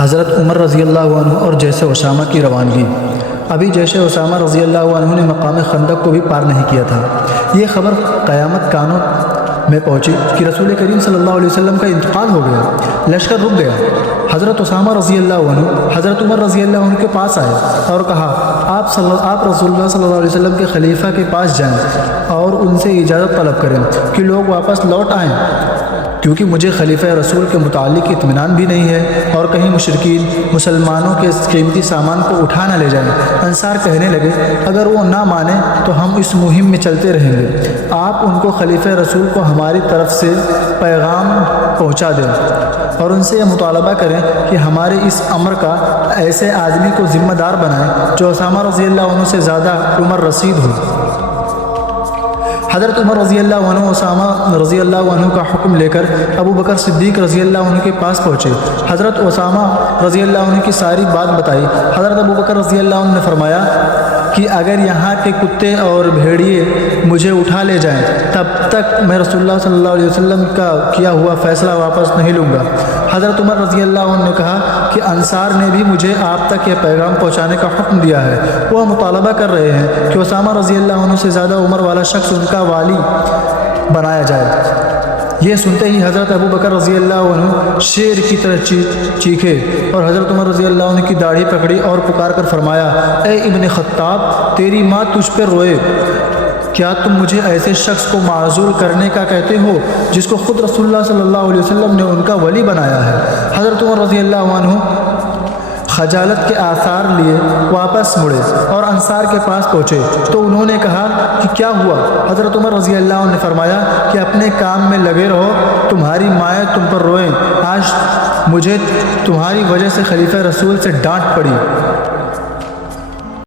حضرت عمر رضی اللہ عنہ اور جیش اسامہ کی روانگی۔ ابھی جیش اسامہ رضی اللہ عنہ نے مقام خندق کو بھی پار نہیں کیا تھا۔ یہ خبر قیامت کانوں میں پہنچی کہ رسول کریم صلی اللہ علیہ وسلم کا انتقال ہو گیا، لشکر رک گیا۔ حضرت اسامہ رضی اللہ عنہ حضرت عمر رضی اللہ عنہ کے پاس آئے اور کہا آپ رسول اللہ صلی اللہ علیہ وسلم کے خلیفہ کے پاس جائیں اور ان سے اجازت طلب کریں کہ لوگ واپس لوٹ آئیں، کیونکہ مجھے خلیفہ رسول کے متعلق اطمینان بھی نہیں ہے اور کہیں مشرکین مسلمانوں کے قیمتی سامان کو اٹھا نہ لے جائیں۔ انصار کہنے لگے اگر وہ نہ مانیں تو ہم اس مہم میں چلتے رہیں گے، آپ ان کو خلیفہ رسول کو ہماری طرف سے پیغام پہنچا دیں اور ان سے یہ مطالبہ کریں کہ ہمارے اس امر کا ایسے آدمی کو ذمہ دار بنائیں جو اسامہ رضی اللہ عنہ سے زیادہ عمر رسید ہو۔ حضرت عمر رضی اللہ عنہ اسامہ رضی اللہ عنہ کا حکم لے کر ابو بکر صدیق رضی اللہ عنہ کے پاس پہنچے۔ حضرت اسامہ رضی اللہ عنہ کی ساری بات بتائی۔ حضرت ابو بکر رضی اللہ عنہ نے فرمایا کہ اگر یہاں کے کتے اور بھیڑیے مجھے اٹھا لے جائیں تب تک میں رسول اللہ صلی اللہ علیہ وسلم کا کیا ہوا فیصلہ واپس نہیں لوں گا۔ حضرت عمر رضی اللہ عنہ نے کہا کہ انصار نے بھی مجھے آپ تک یہ پیغام پہنچانے کا حکم دیا ہے، وہ مطالبہ کر رہے ہیں کہ اسامہ رضی اللہ عنہ سے زیادہ عمر والا شخص ان کا والی بنایا جائے۔ یہ سنتے ہی حضرت ابو بکر رضی اللہ عنہ شیر کی طرح چیخے اور حضرت عمر رضی اللہ عنہ کی داڑھی پکڑی اور پکار کر فرمایا اے ابن خطاب، تیری ماں تجھ پر روئے، کیا تم مجھے ایسے شخص کو معزول کرنے کا کہتے ہو جس کو خود رسول اللہ صلی اللہ علیہ وسلم نے ان کا ولی بنایا ہے؟ حضرت عمر رضی اللہ عنہ خجالت کے آثار لیے واپس مڑے اور انصار کے پاس پہنچے تو انہوں نے کہا کہ کیا ہوا؟ حضرت عمر رضی اللہ عنہ نے فرمایا کہ اپنے کام میں لگے رہو، تمہاری مائیں تم پر روئیں، آج مجھے تمہاری وجہ سے خلیفہ رسول سے ڈانٹ پڑی۔